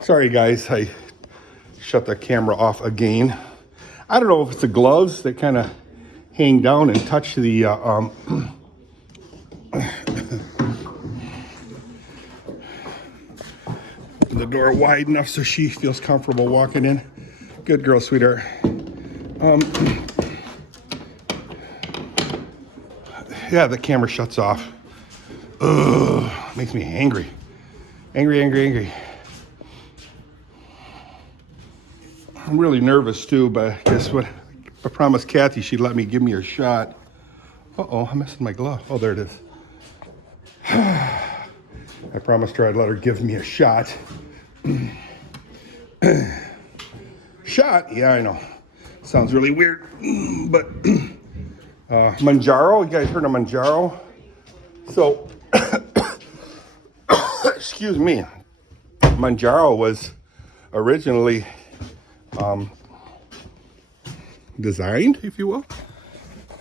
Sorry guys, I shut the camera off again. I don't know if it's the gloves that kind of hang down and touch the the door wide enough so she feels comfortable walking in. Good girl, sweetheart. Yeah, the camera shuts off. Ugh, makes me angry. Angry. I'm really nervous too, but guess what? I promised Kathy she'd let me give me a shot. Uh-oh, I'm missing my glove. Oh, there it is. I promised her I'd let her give me a shot. Shot? Yeah, I know. Sounds really weird, but Manjaro, you guys heard of Manjaro? So, excuse me, Manjaro was originally designed, if you will,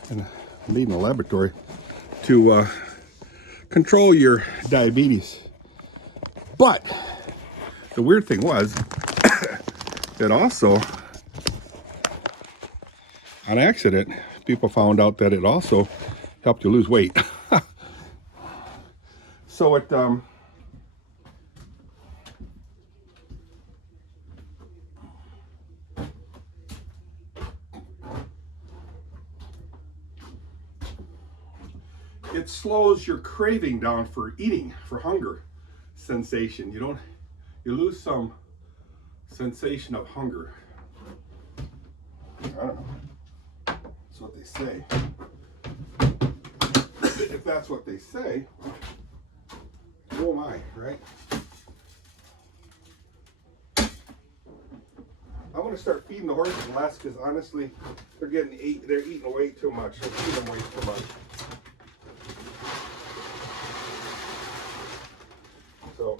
and made in a laboratory to control your diabetes. But the weird thing was that also, on accident, people found out that it also helped you lose weight. So it slows your craving down for eating, for hunger sensation. You lose some sensation of hunger. I don't know. That's what they say. If that's what they say, who am I, right? I want to start feeding the horses less because honestly, they're eating way too much. I feed them way too much. So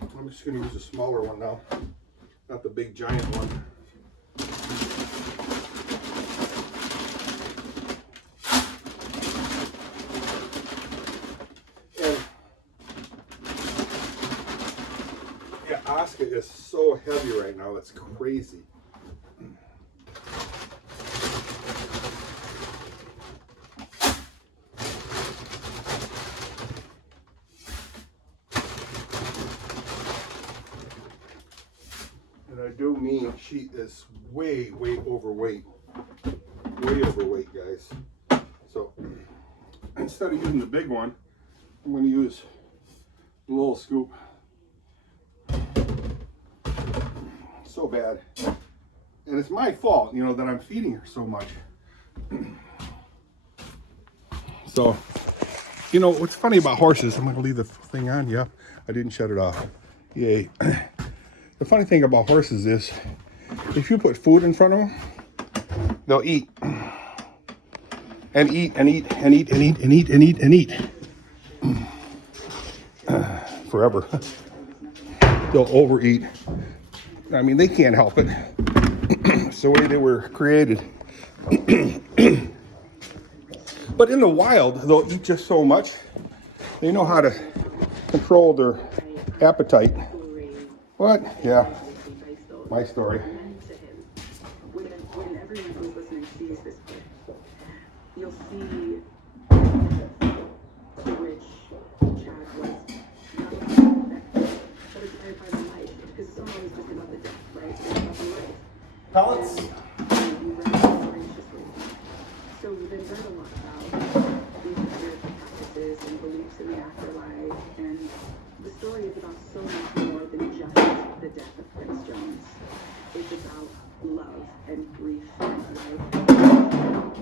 I'm just going to use a smaller one now, not the big giant one. And yeah, Oscar is so heavy right now, it's crazy. And I do mean she is way overweight. Way overweight, guys. So instead of using the big one, I'm going to use a little scoop. So bad. And it's my fault, you know, that I'm feeding her so much. So, you know, what's funny about horses, I'm going to leave the thing on. Yeah, I didn't shut it off. Yay. The funny thing about horses is, if you put food in front of them, they'll eat. And eat and eat and eat and eat and eat and eat and eat. Forever. They'll overeat. I mean, they can't help it. It's the way they were created. But in the wild, they'll eat just so much. They know how to control their appetite. What? Yeah. My story. When everyone who's listening sees this clip, you'll see to which Chad was not affected, but it's very by the life, because some of it's just about the death, right? It's about the life. Pellets? So they've heard a lot about these spiritual practices and beliefs in the afterlife, and the story is about so much more than just the death of Prince Jones. It's about love and grief and life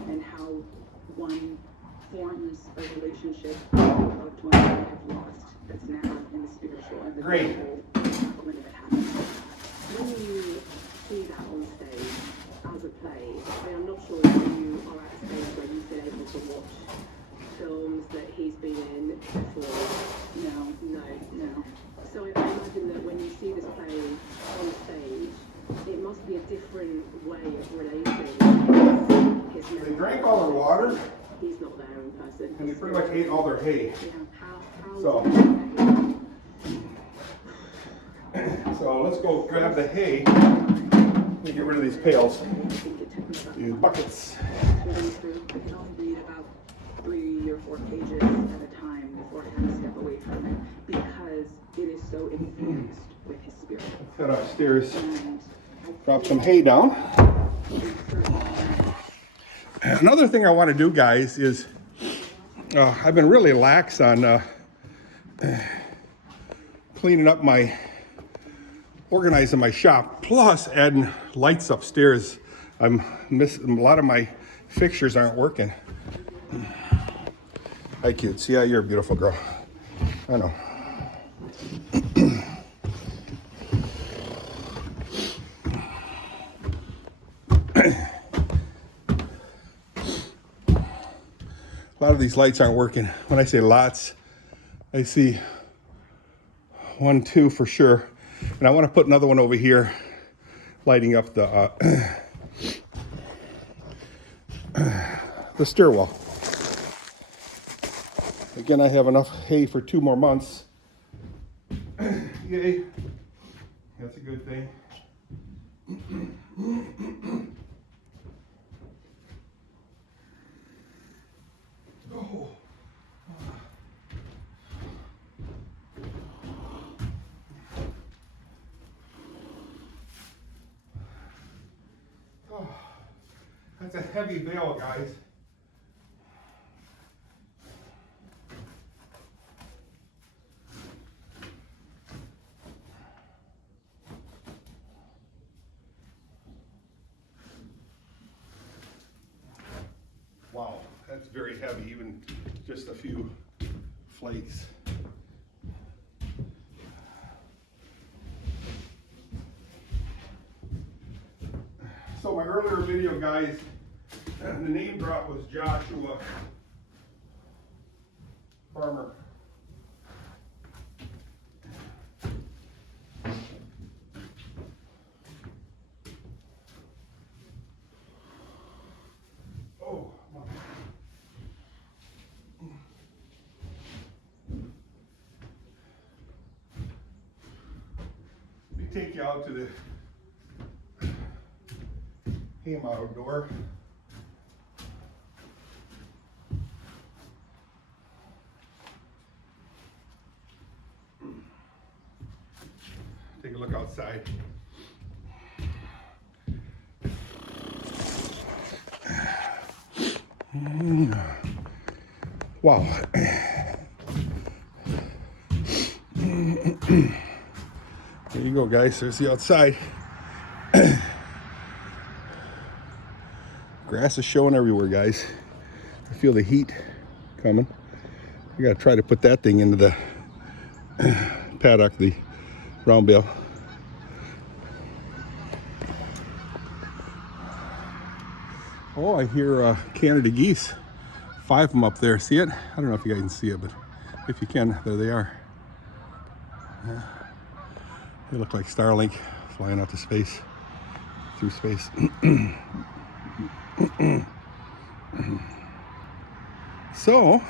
and how one forms a relationship with a loved one that they have lost that's now in the spiritual and the physical when it happens. When you see that on stage as a play, I'm not sure if you are at a stage where you've been able to watch films that he's been in before. No. So I imagine that when you see this play on stage, it must be a different way of relating his memory. They drank all their water. He's not there in person. And they pretty much ate all their hay. Yeah. How So So let's go grab the hay. Let me get rid of these pails. These buckets. I can only read about 3 or 4 pages at a time before I have to step away from it because it is so infused with his spirit. Let's head upstairs. Drop some hay down. Another thing I want to do, guys, is I've been really lax on cleaning up organizing my shop, plus adding lights upstairs. I'm missing a lot of my fixtures aren't working. Hi, kids. Yeah, you're a beautiful girl. I know. A lot of these lights aren't working. When I say lots, I see 1, 2 for sure. And I want to put another one over here, lighting up the stairwell. Again, I have enough hay for 2 more months. Yay. That's a good thing. Oh. Oh. That's a heavy bale, guys. Wow, that's very heavy, even just a few flakes. So my earlier video, guys, the name drop was Joshua Farmer. Take you out to the Haaf outdoor. Take a look outside. Wow. There you go, guys. There's the outside. Grass is showing everywhere, guys. I feel the heat coming. I gotta try to put that thing into the paddock, the round bale. Oh, I hear Canada geese. 5 of them up there. See it? I don't know if you guys can see it, but if you can, there they are. Yeah. They look like Starlink flying out to space, through space. So,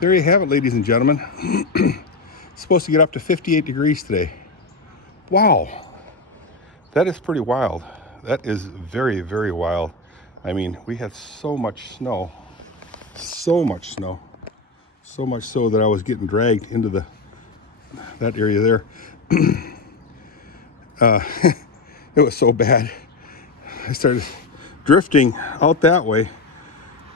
there you have it, ladies and gentlemen. It's supposed to get up to 58 degrees today. Wow, that is pretty wild. That is very, very wild. I mean, we had so much snow, so much snow, so much so that I was getting dragged into that area there. It was so bad. I started drifting out that way,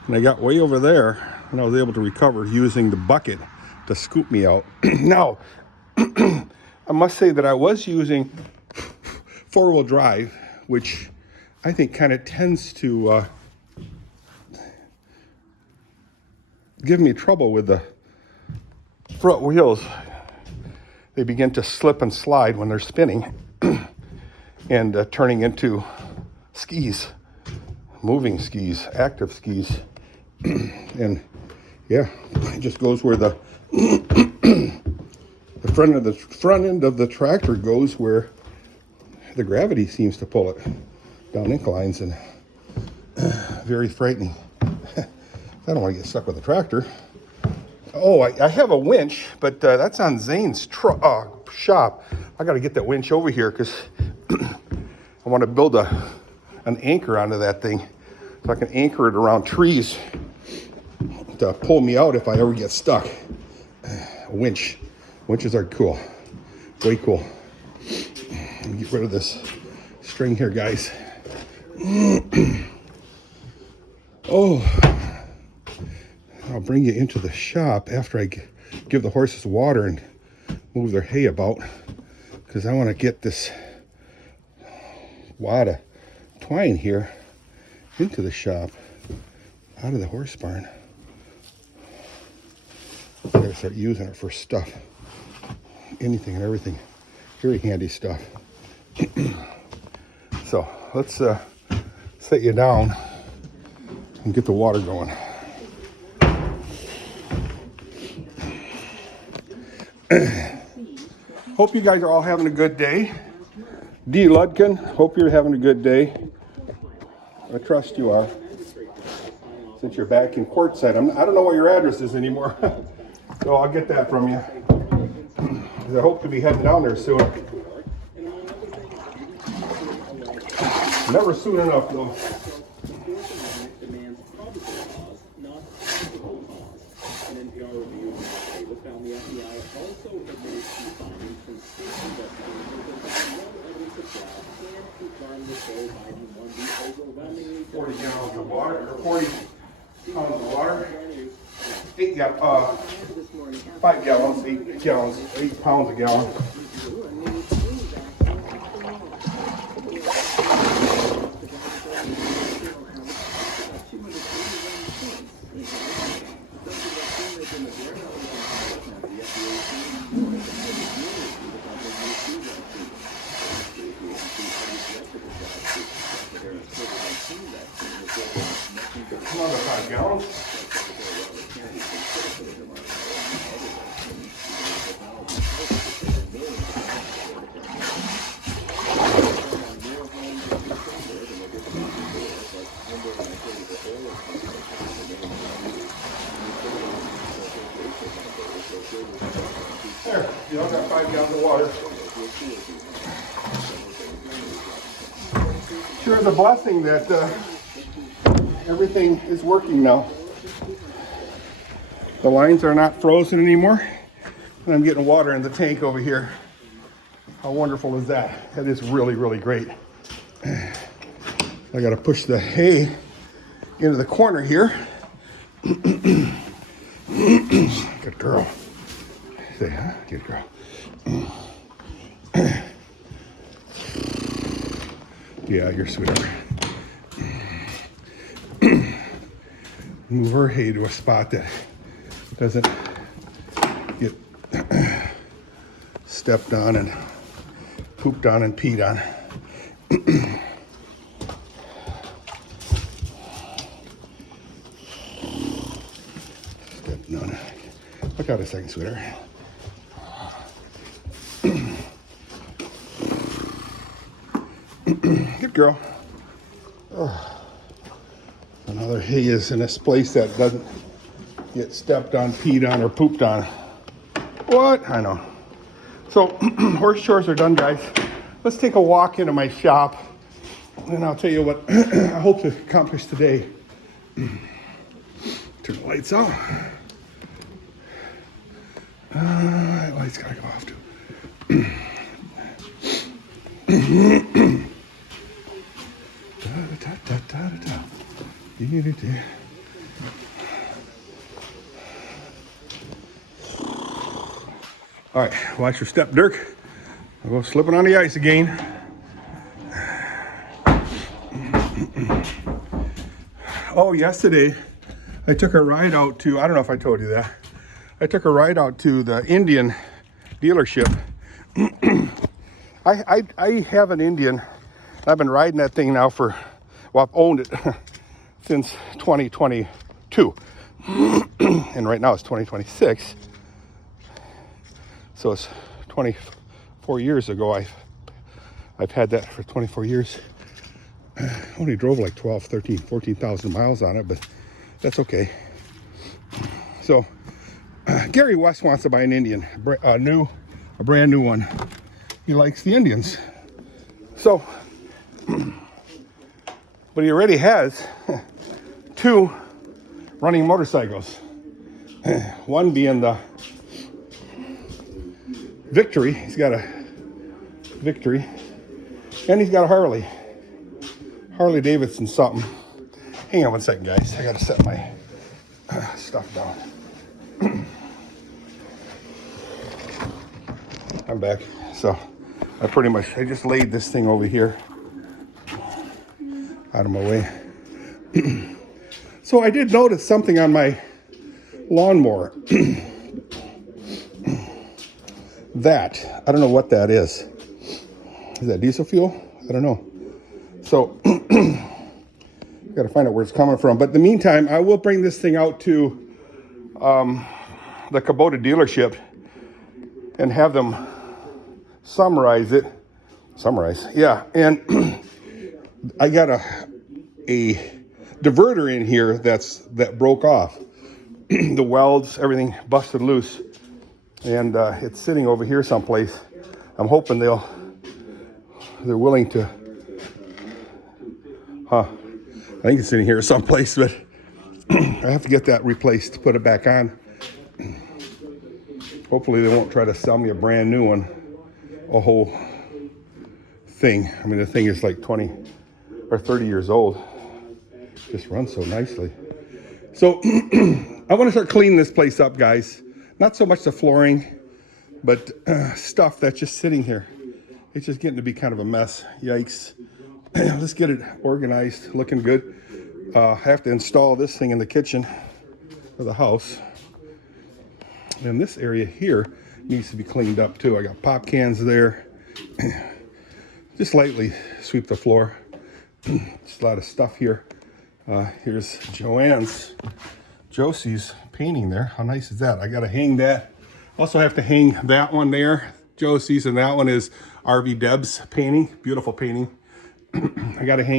and I got way over there, and I was able to recover using the bucket to scoop me out. Now, I must say that I was using 4-wheel drive, which I think kind of tends to give me trouble with the front wheels. They begin to slip and slide when they're spinning and turning into skis, moving skis, active skis. And yeah, it just goes where the front end of the tractor goes where the gravity seems to pull it down inclines, and very frightening. I don't want to get stuck with a tractor. Oh, I have a winch, but that's on Zane's shop. I got to get that winch over here because I want to build an anchor onto that thing so I can anchor it around trees to pull me out if I ever get stuck. A winch. Winches are cool. Way cool. Let me get rid of this string here, guys. Oh, I'll bring you into the shop after I give the horses water and move their hay about, because I want to get this wad of twine here into the shop, out of the horse barn. I gotta start using it for stuff, anything and everything. Very handy stuff. So let's set you down and get the water going. Hope you guys are all having a good day. D. Ludkin, hope you're having a good day. I trust you are, since you're back in Quartzsite. I don't know what your address is anymore, so I'll get that from you. I hope to be heading down there soon. Never soon enough, though. Pounds of water, 5 gallons, 8 gallons, 8 pounds a gallon. Another 5 gallons. There, you know, got 5 gallons of water. Sure is a blessing that everything is working now. The lines are not frozen anymore, and I'm getting water in the tank over here. How wonderful is that? That is really, really great. I gotta push the hay into the corner here. Good girl. Say, huh? Good girl. Yeah, you're sweeter. Move her hay to a spot that doesn't get stepped on and pooped on and peed on. Stepping on it. Look out a second, sweeter. Good girl. Oh. Another hay is in this place that doesn't get stepped on, peed on, or pooped on. What? I know. So, horse chores are done, guys. Let's take a walk into my shop, and I'll tell you what I hope to accomplish today. Turn the lights out. That light's gotta go off too. All right, watch your step, Dirk. I'll go slipping on the ice again. Oh, yesterday I took a ride out to, I don't know if I told you that. I took a ride out to the Indian dealership. I have an Indian. I've been riding that thing now for, well, I've owned it since 2022. And right now it's 2026. So it's 24 years ago. I've had that for 24 years. I only drove like 12, 13, 14,000 miles on it, but that's okay. So Gary West wants to buy an Indian, a brand new one. He likes the Indians. So, but he already has 2 running motorcycles. One being the Victory. He's got a Victory, and he's got a Harley Davidson something. Hang on one second, guys. I gotta set my stuff down. I'm back. So I just laid this thing over here out of my way. So I did notice something on my lawnmower. That, I don't know what that is. Is that diesel fuel? I don't know. So, got to find out where it's coming from. But in the meantime, I will bring this thing out to the Kubota dealership and have them summarize it. Yeah. And I got a diverter in here that broke off. The welds, everything busted loose. And it's sitting over here someplace. I'm hoping they're willing to, I think it's sitting here someplace, but I have to get that replaced, put it back on. Hopefully they won't try to sell me a brand new one, a whole thing. I mean, the thing is like 20 or 30 years old. Just runs so nicely. So I want to start cleaning this place up, guys. Not so much the flooring, but stuff that's just sitting here. It's just getting to be kind of a mess. Yikes. Let's get it organized, looking good. I have to install this thing in the kitchen of the house. And this area here needs to be cleaned up too. I got pop cans there. Just lightly sweep the floor. Just a lot of stuff here. Here's Josie's painting there. How nice is that? I got to hang that. Also have to hang that one there, Josie's, and that one is RV Deb's painting. Beautiful painting. I got to hang